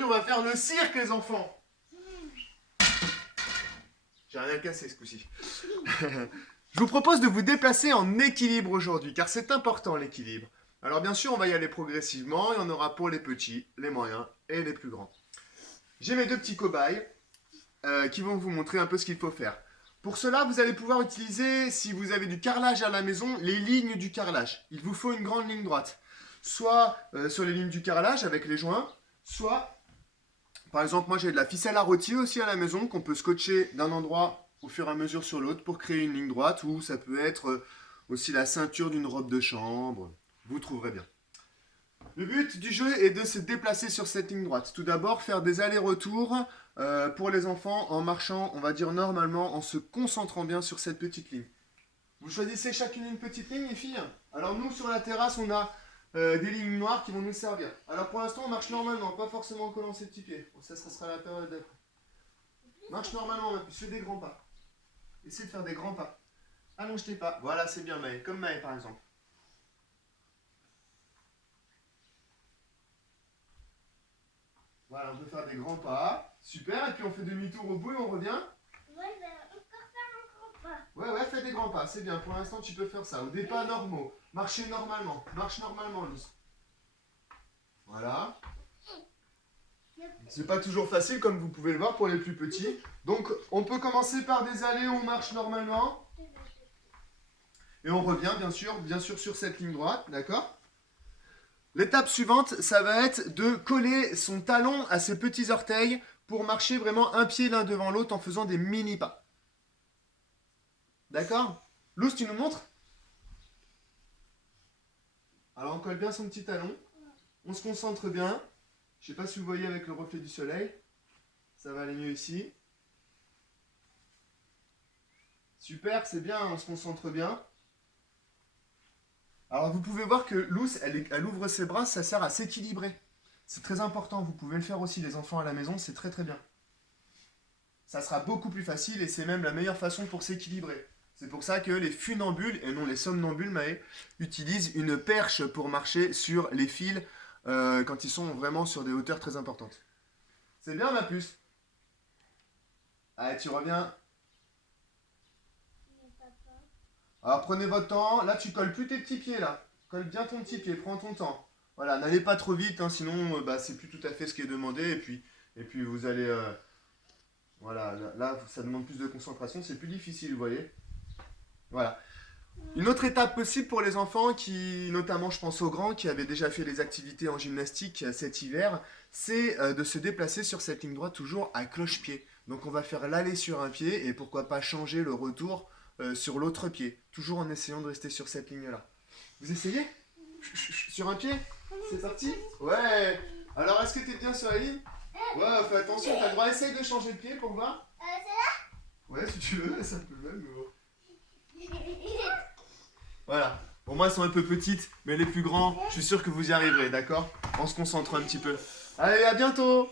Aujourd'hui, on va faire le cirque, les enfants. J'ai rien cassé ce coup-ci. Je vous propose de vous déplacer en équilibre aujourd'hui, car c'est important l'équilibre. Alors bien sûr, on va y aller progressivement, il y en aura pour les petits, les moyens et les plus grands. J'ai mes deux petits cobayes qui vont vous montrer un peu ce qu'il faut faire. Pour cela, vous allez pouvoir utiliser, si vous avez du carrelage à la maison, les lignes du carrelage. Il vous faut une grande ligne droite. Soit sur les lignes du carrelage avec les joints, soit, par exemple, moi j'ai de la ficelle à rôtir aussi à la maison qu'on peut scotcher d'un endroit au fur et à mesure sur l'autre pour créer une ligne droite, ou ça peut être aussi la ceinture d'une robe de chambre. Vous trouverez bien. Le but du jeu est de se déplacer sur cette ligne droite. Tout d'abord, faire des allers-retours pour les enfants en marchant, on va dire normalement, en se concentrant bien sur cette petite ligne. Vous choisissez chacune une petite ligne, les filles. Alors nous, sur la terrasse, on a des lignes noires qui vont nous servir. Alors pour l'instant, on marche normalement, pas forcément en collant ses petits pieds. Bon, ça sera la période d'après. Marche normalement, fais des grands pas. Essayez de faire des grands pas. Allonge tes pas. Voilà, c'est bien, Maë. Comme Maë, par exemple. Voilà, on peut faire des grands pas. Super, et puis on fait demi-tour au bout et on revient. Ouais, ben, encore faire un grand pas. Ouais, fais des grands pas, c'est bien. Pour l'instant, tu peux faire ça. Ou des pas normaux. Marchez normalement. Marche normalement, Lise. Voilà. C'est pas toujours facile, comme vous pouvez le voir, pour les plus petits. Donc, on peut commencer par des allées où on marche normalement. Et on revient, bien sûr, sur cette ligne droite, d'accord ? L'étape suivante, ça va être de coller son talon à ses petits orteils pour marcher vraiment un pied l'un devant l'autre en faisant des mini-pas. D'accord ? Luz, tu nous montres ? Alors, on colle bien son petit talon. On se concentre bien. Je ne sais pas si vous voyez avec le reflet du soleil. Ça va aller mieux ici. Super, c'est bien, on se concentre bien. Alors vous pouvez voir que Luz, elle ouvre ses bras, ça sert à s'équilibrer. C'est très important, vous pouvez le faire aussi les enfants à la maison, c'est très très bien. Ça sera beaucoup plus facile et c'est même la meilleure façon pour s'équilibrer. C'est pour ça que les funambules, et non les somnambules, Maë, utilisent une perche pour marcher sur les fils quand ils sont vraiment sur des hauteurs très importantes. C'est bien ma puce. Allez, tu reviens. Alors prenez votre temps, là tu colles plus tes petits pieds là. Colle bien ton petit pied, prends ton temps. Voilà, n'allez pas trop vite, hein, sinon c'est plus tout à fait ce qui est demandé. Et puis vous allez... voilà, là ça demande plus de concentration, c'est plus difficile, vous voyez. Voilà. Une autre étape possible pour les enfants, notamment je pense aux grands, qui avaient déjà fait les activités en gymnastique cet hiver, c'est de se déplacer sur cette ligne droite toujours à cloche-pied. Donc on va faire l'aller sur un pied et pourquoi pas changer le retour sur l'autre pied, toujours en essayant de rester sur cette ligne-là. Vous essayez ? Sur un pied ? C'est parti ? Ouais. Alors, est-ce que tu es bien sur la ligne ? Ouais, fais attention, tu as le droit, essaye de changer de pied pour voir. C'est Ouais, si tu veux, ça peut même. Voilà. Pour moi, elles sont un peu petites, mais les plus grands, je suis sûr que vous y arriverez, d'accord ? On se concentre un petit peu. Allez, à bientôt !